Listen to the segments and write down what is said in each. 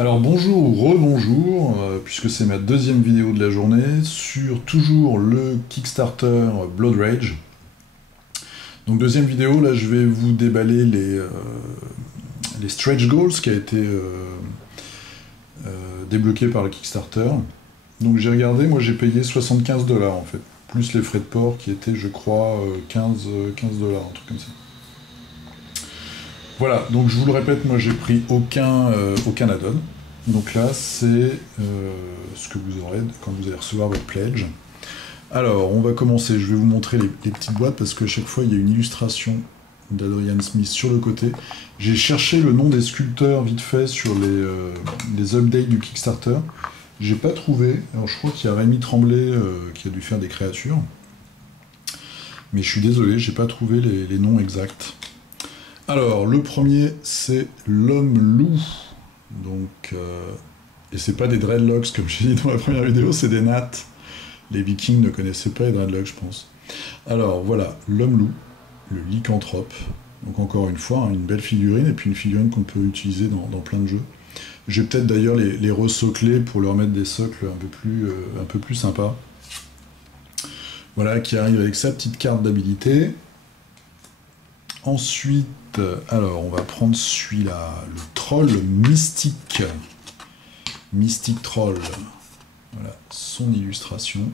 Alors bonjour ou rebonjour, puisque c'est ma deuxième vidéo de la journée sur toujours le Kickstarter Blood Rage. Donc deuxième vidéo, là je vais vous déballer les stretch goals qui a été débloqué par le Kickstarter. Donc j'ai regardé, moi j'ai payé 75 $ en fait, plus les frais de port qui étaient je crois 15 $, un truc comme ça. Voilà, donc je vous le répète, moi j'ai pris aucun add-on. Donc là, c'est ce que vous aurez quand vous allez recevoir votre pledge. Alors, on va commencer. Je vais vous montrer les petites boîtes parce que chaque fois, il y a une illustration d'Adrian Smith sur le côté. J'ai cherché le nom des sculpteurs vite fait sur les updates du Kickstarter. J'ai pas trouvé. Alors, je crois qu'il y a Rémi Tremblay qui a dû faire des créatures. Mais je suis désolé, j'ai pas trouvé les noms exacts. Alors, le premier, c'est l'homme-loup. Donc, et c'est pas des dreadlocks comme j'ai dit dans la première vidéo, c'est des nattes. Les vikings ne connaissaient pas les dreadlocks, je pense. Alors voilà, l'homme-loup, le lycanthrope. Donc encore une fois, hein, une belle figurine, et puis une figurine qu'on peut utiliser dans plein de jeux. Je vais peut-être d'ailleurs les resocler pour leur mettre des socles un peu plus sympas. Voilà, qui arrive avec sa petite carte d'habilité. Ensuite, alors on va prendre celui-là, le troll mystique. Mystique troll. Voilà, son illustration.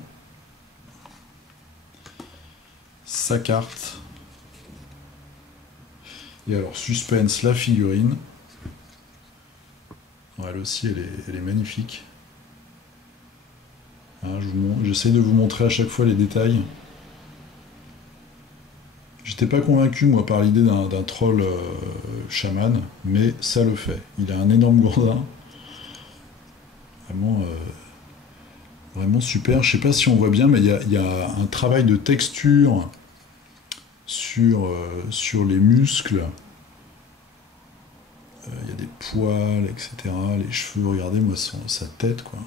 Sa carte. Et alors, suspense, la figurine. Elle aussi, elle est magnifique. Hein, j'essaie de vous montrer à chaque fois les détails. J'étais pas convaincu, moi, par l'idée d'un troll chaman, mais ça le fait. Il a un énorme gourdin. Vraiment, vraiment super. Je sais pas si on voit bien, mais il y a un travail de texture sur les muscles. Il y a des poils, etc. Les cheveux, regardez-moi sa tête, quoi.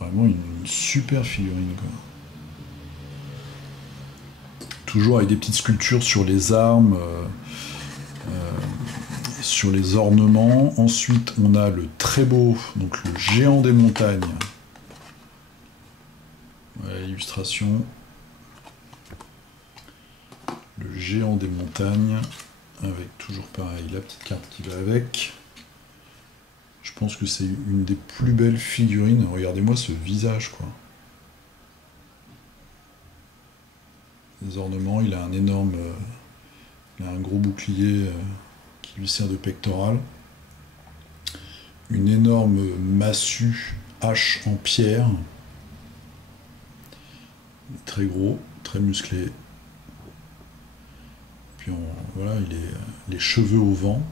Vraiment une super figurine, quoi. Toujours avec des petites sculptures sur les armes, sur les ornements. Ensuite, on a le très beau, donc le géant des montagnes. Voilà l'illustration. Le géant des montagnes, avec toujours pareil, la petite carte qui va avec. Je pense que c'est une des plus belles figurines. Regardez-moi ce visage, quoi. Les ornements, il a un énorme... il a un gros bouclier qui lui sert de pectoral. Une énorme massue hache en pierre. Très gros, très musclé. Puis voilà, il est les cheveux au vent.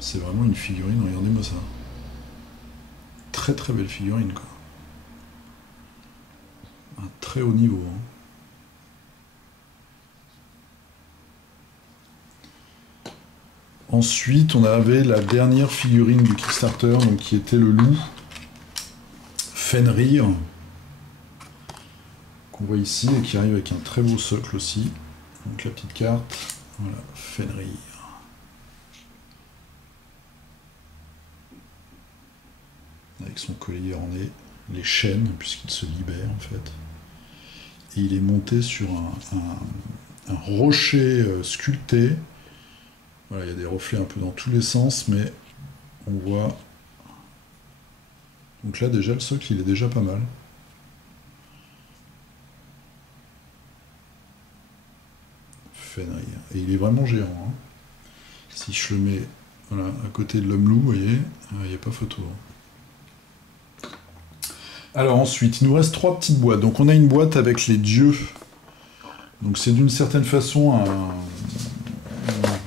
C'est vraiment une figurine, regardez-moi ça. Très très belle figurine, quoi. Un très haut niveau, hein. Ensuite, on avait la dernière figurine du Kickstarter, donc, qui était le loup Fenrir, qu'on voit ici, et qui arrive avec un très beau socle aussi. Donc la petite carte, voilà, Fenrir. Avec son collier orné, les chaînes, puisqu'il se libère en fait. Et il est monté sur un rocher sculpté. Voilà, il y a des reflets un peu dans tous les sens, mais on voit... Donc là, déjà, le socle, il est déjà pas mal. Fenrir. Et il est vraiment géant, hein. Si je le mets voilà, à côté de l'homme-loup, vous voyez, il n'y a pas photo. Alors ensuite, il nous reste 3 petites boîtes. Donc on a une boîte avec les dieux. Donc c'est d'une certaine façon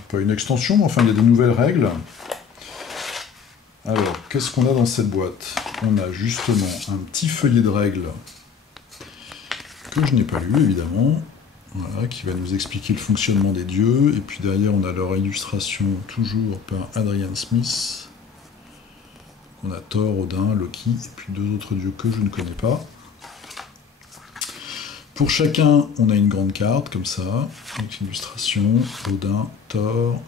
pas une extension, mais enfin il y a des nouvelles règles. Alors, qu'est-ce qu'on a dans cette boîte? On a justement un petit feuillet de règles que je n'ai pas lu, évidemment, voilà, qui va nous expliquer le fonctionnement des dieux. Et puis derrière, on a leur illustration, toujours par Adrian Smith. On a Thor, Odin, Loki, et puis 2 autres dieux que je ne connais pas. Pour chacun, on a une grande carte, comme ça, avec illustration, Odin, Thor,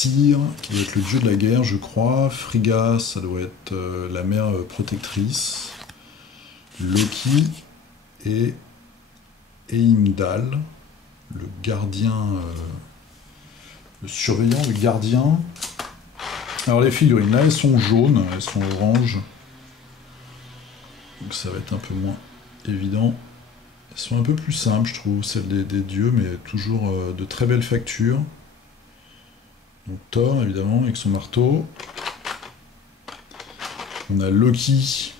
Tyr, qui doit être le dieu de la guerre, je crois. Frigga, ça doit être la mère protectrice. Loki et Heimdall, le gardien, le surveillant, le gardien. Alors les figurines, là, elles sont jaunes, elles sont oranges. Donc ça va être un peu moins évident. Elles sont un peu plus simples, je trouve, celles des dieux, mais toujours de très belles factures. Donc Thor, évidemment, avec son marteau. On a Loki,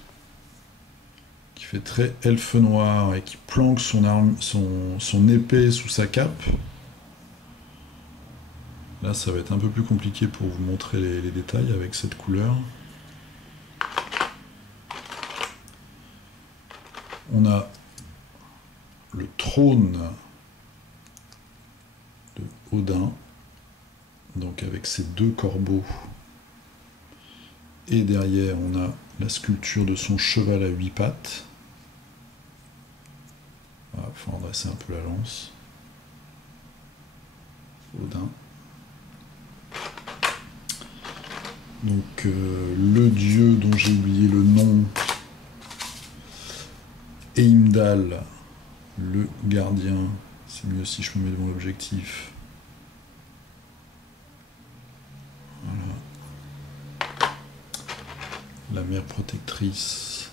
qui fait très elfe noir et qui planque son épée sous sa cape. Là, ça va être un peu plus compliqué pour vous montrer les détails avec cette couleur. On a le trône de Odin, donc avec ses deux corbeaux. Et derrière, on a la sculpture de son cheval à 8 pattes. Voilà, il faut redresser un peu la lance. Odin. Donc le dieu dont j'ai oublié le nom, Heimdall, le gardien, c'est mieux si je me mets devant l'objectif. Voilà. La mère protectrice.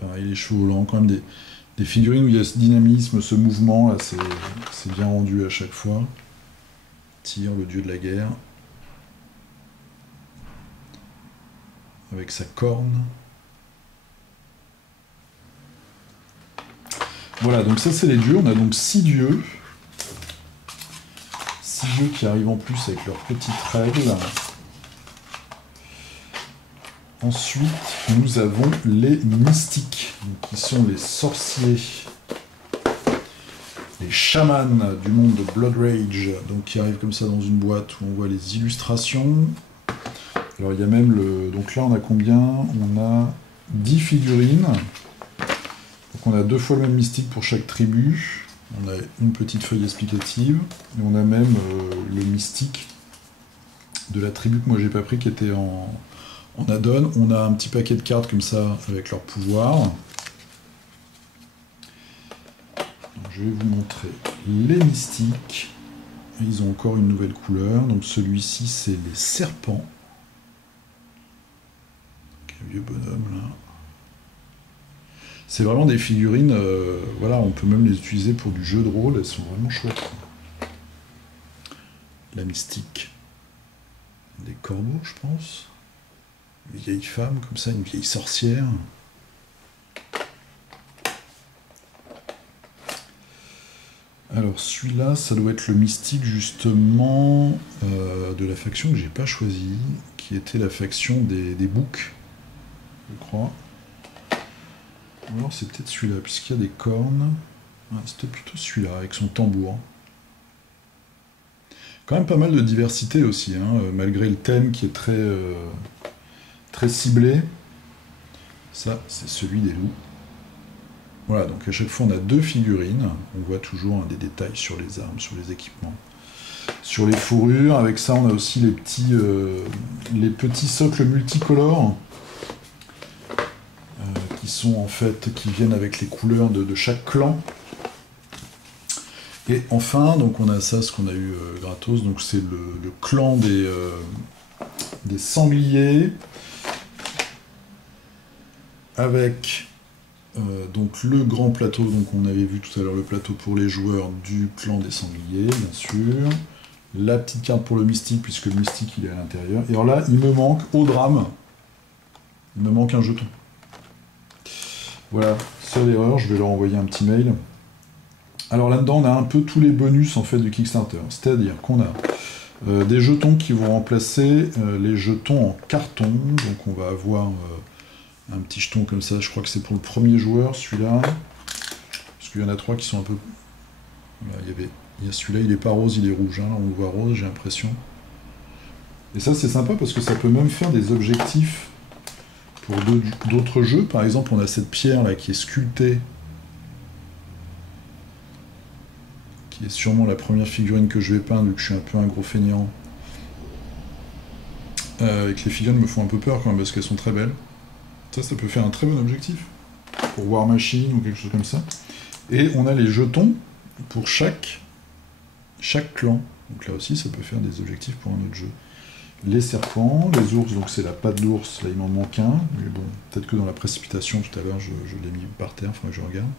Pareil, les chevaux volants, quand même des figurines où il y a ce dynamisme, ce mouvement, là c'est bien rendu à chaque fois. Tyr, le dieu de la guerre. Avec sa corne. Voilà, donc ça c'est les dieux. On a donc 6 dieux. 6 dieux qui arrivent en plus avec leurs petites règles. Ensuite, nous avons les mystiques, donc, qui sont les sorciers, les chamans du monde de Blood Rage, donc qui arrivent comme ça dans une boîte où on voit les illustrations. Alors il y a même le... Donc là on a combien? On a 10 figurines. Donc on a 2 fois le même mystique pour chaque tribu. On a une petite feuille explicative. Et on a même le mystique de la tribu que moi j'ai pas pris qui était en add-on. On a un petit paquet de cartes comme ça avec leur pouvoir. Donc, je vais vous montrer les mystiques. Et ils ont encore une nouvelle couleur. Donc celui-ci c'est les serpents. Un vieux bonhomme là. C'est vraiment des figurines, voilà, on peut même les utiliser pour du jeu de rôle, elles sont vraiment chouettes. La mystique. Des corbeaux, je pense. Une vieille femme, comme ça, une vieille sorcière. Alors celui-là, ça doit être le mystique justement de la faction que j'ai pas choisie, qui était la faction des boucs. Je crois. Ou alors c'est peut-être celui-là, puisqu'il y a des cornes. Ah, c'était plutôt celui-là, avec son tambour. Quand même pas mal de diversité aussi, hein, malgré le thème qui est très ciblé. Ça, c'est celui des loups. Voilà, donc à chaque fois on a 2 figurines. On voit toujours des détails sur les armes, sur les équipements. Sur les fourrures, avec ça on a aussi les petits socles multicolores. Qui sont en fait, qui viennent avec les couleurs de chaque clan. Et enfin, donc on a ça, ce qu'on a eu gratos, donc c'est le clan des sangliers, avec donc le grand plateau, donc on avait vu tout à l'heure le plateau pour les joueurs du clan des sangliers, bien sûr, la petite carte pour le mystique, puisque le mystique il est à l'intérieur, et alors là, il me manque, au drame, il me manque un jeton. Voilà, seule erreur, je vais leur envoyer un petit mail. Alors là-dedans, on a un peu tous les bonus en fait du Kickstarter. C'est-à-dire qu'on a des jetons qui vont remplacer les jetons en carton. Donc on va avoir un petit jeton comme ça, je crois que c'est pour le premier joueur, celui-là. Parce qu'il y en a 3 qui sont un peu... Voilà, il y a celui-là, il n'est pas rose, il est rouge. Hein. Là, on le voit rose, j'ai l'impression. Et ça, c'est sympa parce que ça peut même faire des objectifs pour d'autres jeux. Par exemple, on a cette pierre là qui est sculptée, qui est sûrement la première figurine que je vais peindre, vu que je suis un peu un gros feignant. Et que les figurines me font un peu peur quand même, parce qu'elles sont très belles. Ça peut faire un très bon objectif, pour War Machine ou quelque chose comme ça. Et on a les jetons pour chaque clan. Donc là aussi, ça peut faire des objectifs pour un autre jeu. Les serpents, les ours, donc c'est la patte d'ours, là il m'en manque un. Mais bon, peut-être que dans la précipitation tout à l'heure, je l'ai mis par terre, il faudrait que je regarde.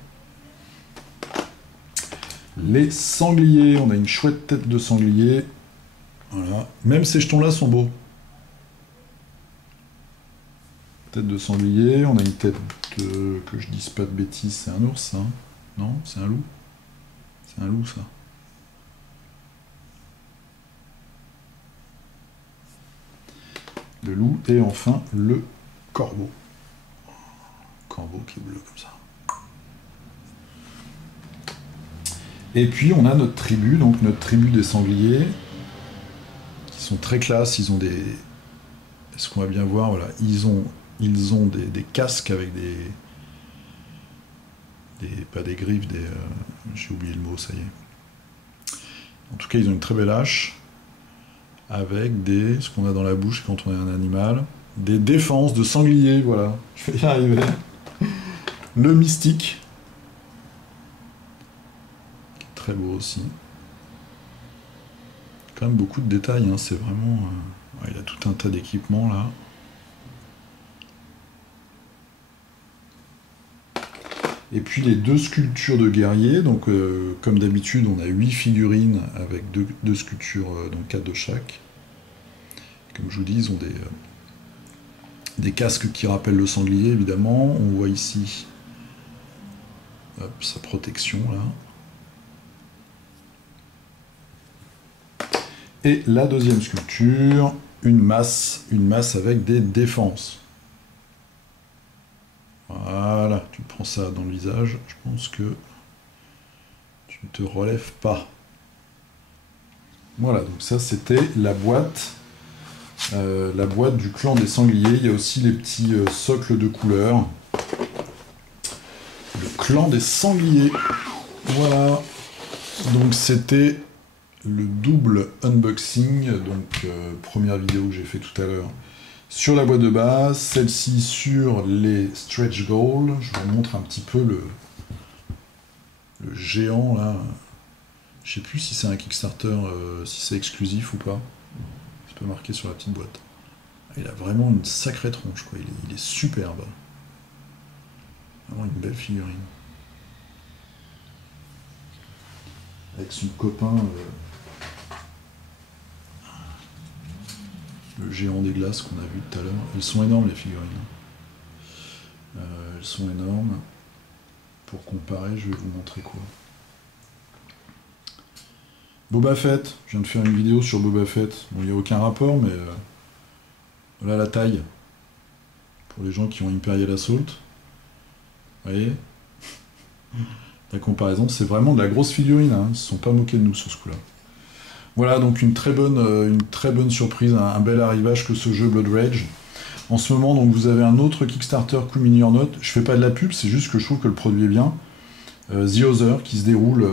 Les sangliers, on a une chouette tête de sanglier. Voilà. Même ces jetons-là sont beaux. Tête de sanglier, on a une tête de... que je dise pas de bêtises, c'est un ours, ça? Non, c'est un loup? C'est un loup, ça. Le loup, et enfin le corbeau. Corbeau qui est bleu comme ça. Et puis on a notre tribu, donc notre tribu des sangliers, qui sont très classe, ils ont des... Est-ce qu'on va bien voir, voilà, ils ont des casques avec pas des griffes, j'ai oublié le mot, ça y est. En tout cas, ils ont une très belle hache, avec ce qu'on a dans la bouche quand on est un animal, des défenses de sanglier, voilà, je vais y arriver. Le mystique, qui est très beau aussi. Quand même beaucoup de détails, hein, c'est vraiment... il y a tout un tas d'équipements là. Et puis les deux sculptures de guerriers, donc comme d'habitude on a 8 figurines avec deux sculptures, donc 4 de chaque. Comme je vous dis, ils ont des casques qui rappellent le sanglier évidemment. On voit ici sa protection là. Et la deuxième sculpture, une masse avec des défenses. Voilà, tu prends ça dans le visage, je pense que tu ne te relèves pas. Voilà, donc ça c'était la boîte du clan des sangliers. Il y a aussi les petits socles de couleurs. Le clan des sangliers. Voilà, donc c'était le double unboxing, donc première vidéo que j'ai fait tout à l'heure sur la boîte de base, celle-ci sur les stretch goals. Je vous montre un petit peu le géant là. Je sais plus si c'est un Kickstarter, si c'est exclusif ou pas. C'est pas marqué sur la petite boîte. Il a vraiment une sacrée tronche, quoi. Il est superbe. Vraiment une belle figurine. Avec son copain, le géant des glaces qu'on a vu tout à l'heure. Elles sont énormes les figurines. Elles sont énormes. Pour comparer, je vais vous montrer quoi. Boba Fett, je viens de faire une vidéo sur Boba Fett. Bon, il n'y a aucun rapport, mais voilà la taille. Pour les gens qui ont Imperial Assault. Vous voyez? La comparaison, c'est vraiment de la grosse figurine, hein. Ils ne se sont pas moqués de nous sur ce coup-là. Voilà, donc une très bonne surprise, un bel arrivage que ce jeu Blood Rage. En ce moment, donc, vous avez un autre Kickstarter, Cool Mini or Not. Je fais pas de la pub, c'est juste que je trouve que le produit est bien. The Other, qui se déroule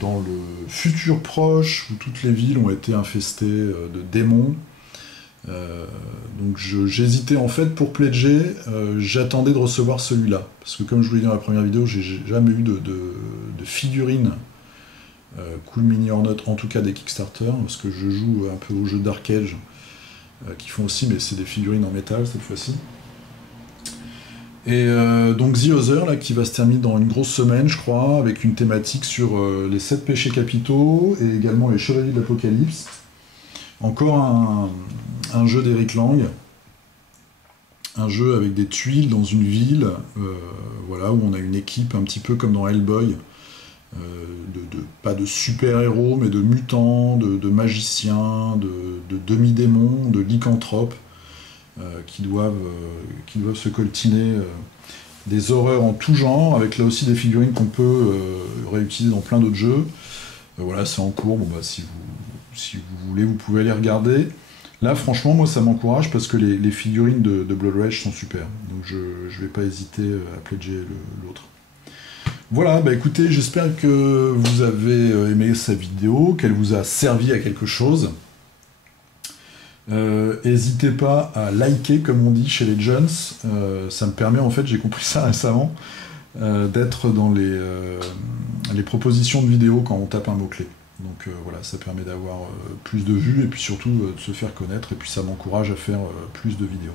dans le futur proche, où toutes les villes ont été infestées de démons. Donc j'hésitais en fait pour pledger, j'attendais de recevoir celui-là. Parce que comme je vous l'ai dit dans la première vidéo, j'ai jamais eu de figurines Cool Mini or Not, en tout cas des Kickstarter, parce que je joue un peu aux jeux Dark Age, qui font aussi, mais c'est des figurines en métal cette fois-ci. Et donc The Other, là, qui va se terminer dans une grosse semaine, je crois, avec une thématique sur les 7 péchés capitaux, et également les Chevaliers de l'Apocalypse. Encore un jeu d'Eric Lang, un jeu avec des tuiles dans une ville, voilà, où on a une équipe un petit peu comme dans Hellboy, pas de super-héros, mais de mutants, de magiciens, de demi-démons, de lycanthropes, qui doivent se coltiner des horreurs en tout genre, avec là aussi des figurines qu'on peut réutiliser dans plein d'autres jeux. Voilà, c'est en cours, bon, bah, si vous voulez, vous pouvez aller regarder. Là, franchement, moi, ça m'encourage parce que les figurines de Blood Rage sont super. Donc je vais pas hésiter à pledger l'autre. Voilà, bah écoutez, j'espère que vous avez aimé cette vidéo, qu'elle vous a servi à quelque chose. N'hésitez pas à liker, comme on dit chez les jeunes. Ça me permet, en fait, j'ai compris ça récemment, d'être dans les propositions de vidéos quand on tape un mot-clé. Donc voilà, ça permet d'avoir plus de vues et puis surtout de se faire connaître et puis ça m'encourage à faire plus de vidéos.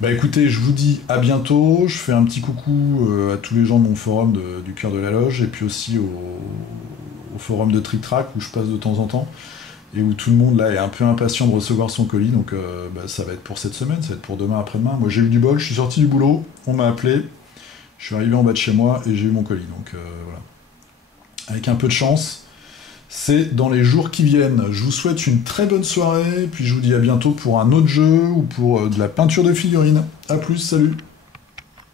Bah écoutez, je vous dis à bientôt, je fais un petit coucou à tous les gens de mon forum du Cœur de la Loge et puis aussi au forum de Trick Track où je passe de temps en temps et où tout le monde là est un peu impatient de recevoir son colis, donc bah, ça va être pour cette semaine, ça va être pour demain après-demain. Moi j'ai eu du bol, je suis sorti du boulot, on m'a appelé, je suis arrivé en bas de chez moi et j'ai eu mon colis, donc voilà. Avec un peu de chance, c'est dans les jours qui viennent. Je vous souhaite une très bonne soirée, puis je vous dis à bientôt pour un autre jeu ou pour de la peinture de figurines. A plus, salut!